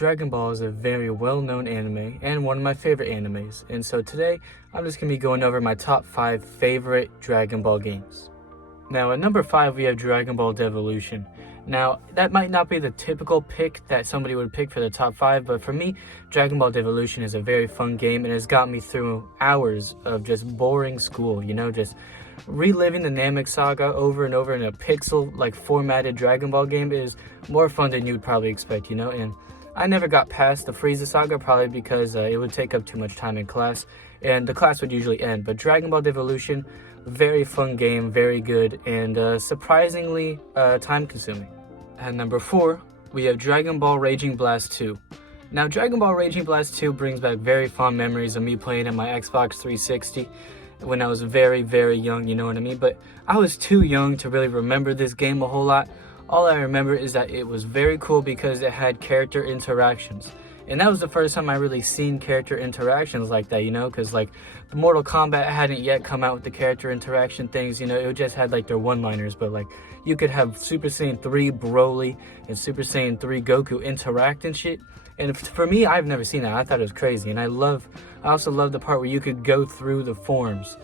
Dragon Ball is a very well-known anime and one of my favorite animes, and so today I'm just going to be going over my top 5 favorite Dragon Ball games. Now at number 5 we have Dragon Ball Devolution. Now that might not be the typical pick that somebody would pick for the top 5, but for me Dragon Ball Devolution is a very fun game and has got me through hours of just boring school, just reliving the Namek saga over and over in a pixel formatted Dragon Ball game is more fun than you'd probably expect, and I never got past the Frieza saga, probably because it would take up too much time in class, and the class would usually end. But Dragon Ball Devolution, very fun game, very good, and surprisingly time-consuming. At number 4, we have Dragon Ball Raging Blast 2. Now, Dragon Ball Raging Blast 2 brings back very fond memories of me playing in my Xbox 360 when I was very, very young, you know what I mean? But I was too young to really remember this game a whole lot. All I remember is that it was very cool because it had character interactions. And that was the first time I really seen character interactions like that, because the Mortal Kombat hadn't yet come out with the character interaction things, it just had their one-liners, but you could have Super Saiyan 3 Broly and Super Saiyan 3 Goku interact and shit. And for me, I've never seen that. I thought it was crazy. And I also love the part where you could go through the forms,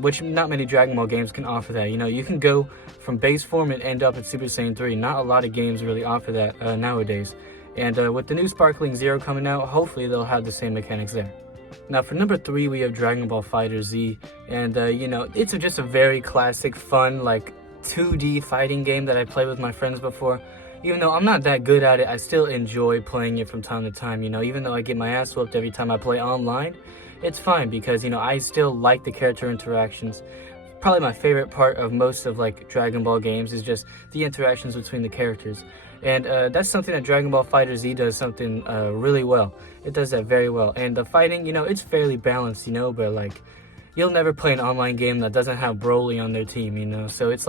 which not many Dragon Ball games can offer that. You can go from base form and end up at Super Saiyan 3. Not a lot of games really offer that nowadays. And with the new Sparkling Zero coming out, hopefully they'll have the same mechanics there. Now for number 3, we have Dragon Ball FighterZ. And, it's just a very classic, fun, 2D fighting game that I played with my friends before. Even though I'm not that good at it, I still enjoy playing it from time to time, even though I get my ass whooped every time I play online. It's fine because, I still like the character interactions. Probably my favorite part of most of Dragon Ball games is just the interactions between the characters. And that's something that Dragon Ball FighterZ does something really well. It does that very well. And the fighting, it's fairly balanced, but you'll never play an online game that doesn't have Broly on their team, So it's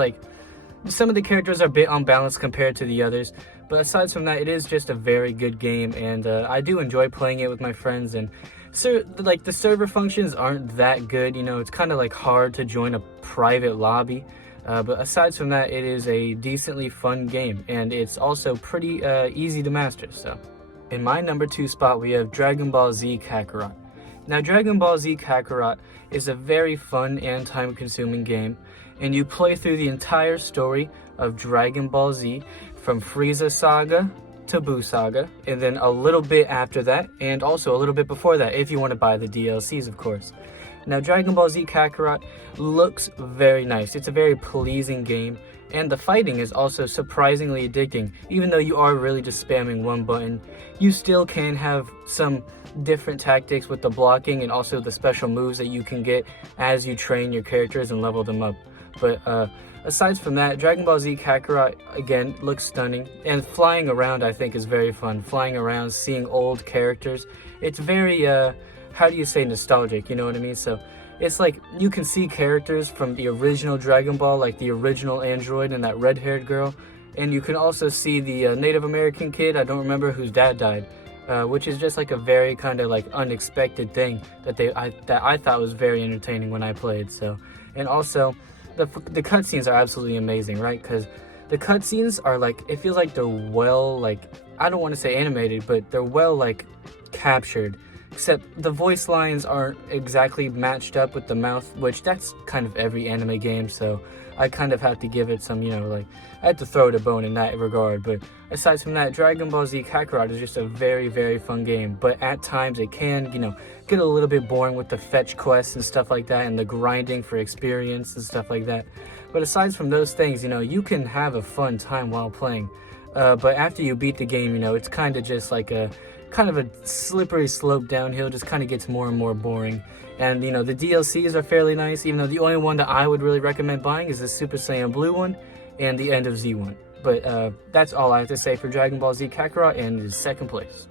some of the characters are a bit unbalanced compared to the others, but aside from that, it is just a very good game, and I do enjoy playing it with my friends. And the server functions aren't that good, it's kind of hard to join a private lobby, but aside from that, it is a decently fun game, and it's also pretty easy to master. So in my number 2 spot, we have Dragon Ball Z Kakarot. Now, Dragon Ball Z Kakarot is a very fun and time-consuming game, and you play through the entire story of Dragon Ball Z from Frieza Saga to Buu Saga, and then a little bit after that, and also a little bit before that, if you want to buy the DLCs, of course. Now, Dragon Ball Z Kakarot looks very nice. It's a very pleasing game, and the fighting is also surprisingly addicting. Even though you are really just spamming one button, you still can have some different tactics with the blocking and also the special moves that you can get as you train your characters and level them up. But aside from that, Dragon Ball Z Kakarot, again, looks stunning. And flying around, I think, is very fun. Flying around, seeing old characters. It's very, how do you say, nostalgic, you know what I mean? So it's you can see characters from the original Dragon Ball, the original android and that red-haired girl. And you can also see the Native American kid, I don't remember, whose dad died. Which is just a very kind of unexpected thing that I thought was very entertaining when I played. So, and also the cutscenes are absolutely amazing, right? Because the cutscenes are it feels they're well I don't want to say animated, but they're well captured. Except the voice lines aren't exactly matched up with the mouth, which that's kind of every anime game, so I kind of have to give it some, I have to throw it a bone in that regard. But aside from that, Dragon Ball Z Kakarot is just a very, very fun game. But at times it can, get a little bit boring with the fetch quests and stuff like that, and the grinding for experience and stuff like that. But aside from those things, you can have a fun time while playing. But after you beat the game, it's kind of just a slippery slope downhill, just kind of gets more and more boring. And the DLCs are fairly nice, even though the only one that I would really recommend buying is the Super Saiyan Blue one and the End of Z one. But that's all I have to say for Dragon Ball Z Kakarot, and it is second place.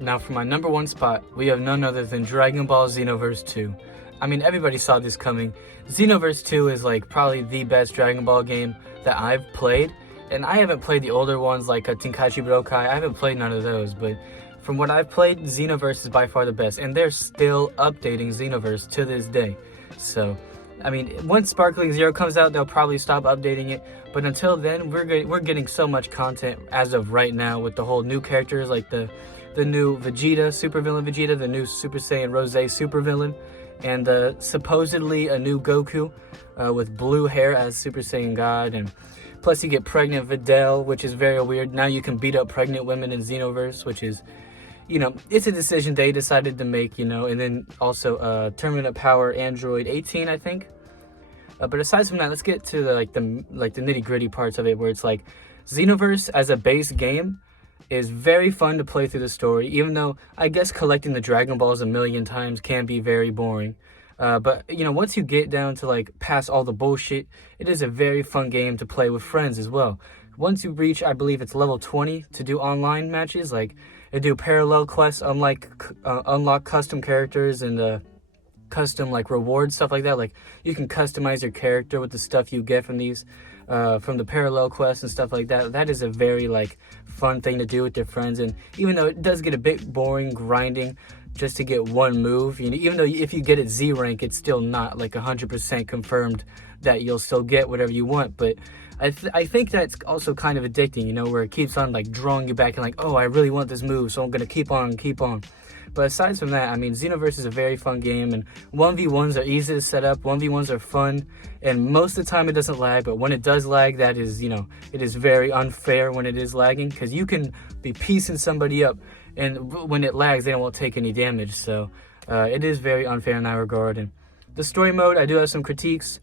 Now for my number 1 spot, we have none other than Dragon Ball Xenoverse 2. I mean, everybody saw this coming. Xenoverse 2 is probably the best Dragon Ball game that I've played. And I haven't played the older ones like Tenkaichi Budokai. I haven't played none of those, but from what I've played, Xenoverse is by far the best, and they're still updating Xenoverse to this day. So, I mean, once Sparkling Zero comes out, they'll probably stop updating it, but until then, we're getting so much content as of right now with the whole new characters like the the new Vegeta, supervillain Vegeta, the new Super Saiyan Rose supervillain, and supposedly a new Goku with blue hair as Super Saiyan God, and plus you get pregnant Videl, which is very weird. Now you can beat up pregnant women in Xenoverse, which is, you know, it's a decision they decided to make, you know. And then also Terminate Power Android 18, I think. But aside from that, let's get to the nitty gritty parts of it, where it's like Xenoverse as a base game is very fun to play through the story, even though I guess collecting the Dragon Balls a million times can be very boring. But, you know, once you get down to, like, past all the bullshit, it is a very fun game to play with friends as well. Once you reach, I believe it's level 20 to do online matches, like, they do parallel quests, unlock custom characters and custom, like, rewards, stuff like that. Like, you can customize your character with the stuff you get from these, from the parallel quests and stuff like that. That is a very, like, fun thing to do with your friends. And even though it does get a bit boring grinding just to get one move, you know, even though if you get it Z rank, it's still not like 100% confirmed that you'll still get whatever you want. But I think that's also kind of addicting, you know, where it keeps on like drawing you back and like, oh, I really want this move, so I'm gonna keep on. But aside from that, I mean, Xenoverse is a very fun game, and 1v1s are easy to set up, 1v1s are fun, and most of the time it doesn't lag. But when it does lag, that is, you know, it is very unfair when it is lagging, because you can be piecing somebody up, and when it lags, they won't take any damage. So it is very unfair in that regard. And the story mode, I do have some critiques.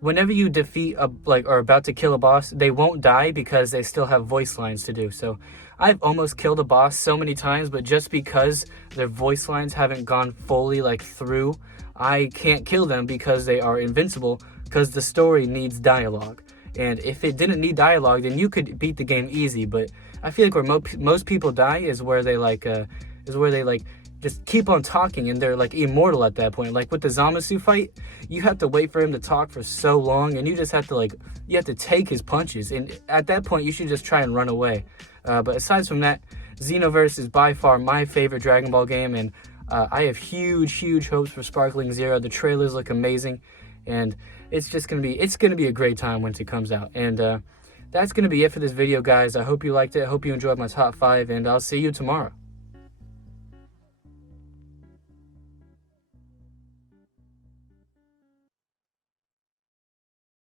Whenever you defeat or about to kill a boss, they won't die because they still have voice lines to do. So I've almost killed a boss so many times, but just because their voice lines haven't gone fully like through, I can't kill them because they are invincible, because the story needs dialogue. And if it didn't need dialogue, then you could beat the game easy. But I feel like where most people die is where they just keep on talking, and they're like immortal at that point. Like with the Zamasu fight, you have to wait for him to talk for so long, and you just have to you have to take his punches, and at that point you should just try and run away. But aside from that, Xenoverse is by far my favorite Dragon Ball game, and I have huge hopes for Sparkling Zero. The trailers look amazing, and it's gonna be a great time once it comes out. And that's gonna be it for this video, guys. I hope you liked it. I hope you enjoyed my top 5, and I'll see you tomorrow.